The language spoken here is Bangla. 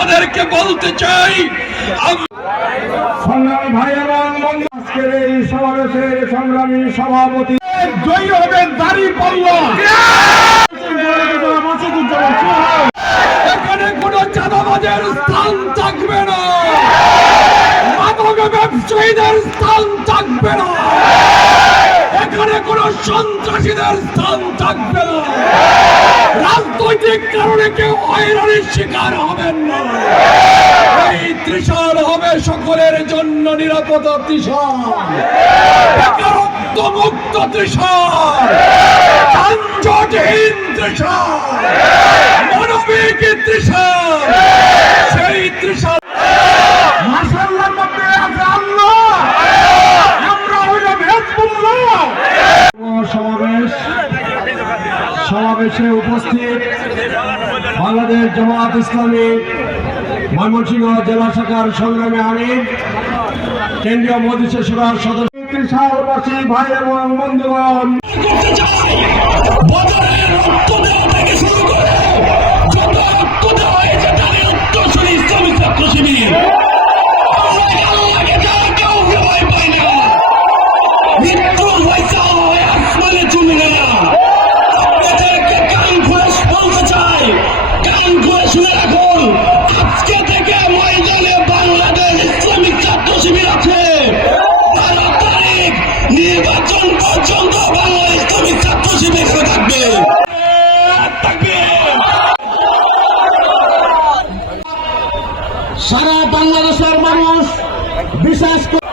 আপনাদেরকে বলতে চাই, সংগ্রামী ভাই এবং বন্ধু, আজকের এই সমাবেশের সংগ্রামী সভাপতি জয়ী হবেন দাঁড়িপাল্লা। এখানে কোনো চাঁদাবাজের স্থান থাকবে না, মাদক ব্যবসায়ীদের স্থান থাকবে না, এখানে কোনো সন্ত্রাসীদের স্থান থাকবে না। রাজনৈতিক কারণে কেউ হয়রানির শিকার হবেন না। এই ত্রিশাল হবে সকলের জন্য নিরাপদ ত্রিশাল, বেকারত্ব মুক্ত ত্রিশাল, যানজটহীন ত্রিশাল, মানবিক ত্রিশাল। সেই ত্রিশাল মাশাআল্লাহর মধ্যে আছে আল্লাহ, আমরা হইলাম হিজবুল্লাহ। সমাবেশে উপস্থিত বাংলাদেশ জামায়াত ইসলামী ময়মনসিংহ জেলা শাখার সংগ্রামী আমির, কেন্দ্রীয় মজলিসের সভার সদস্য, ত্রিশালবাসী ভাই এবং বন্ধুগণ, নির্বাচন পর্যন্ত বাংলাদেশ ইসলামিক ছাত্র শিবির থাকবে। সারা বাংলাদেশের মানুষ বিশেষ করে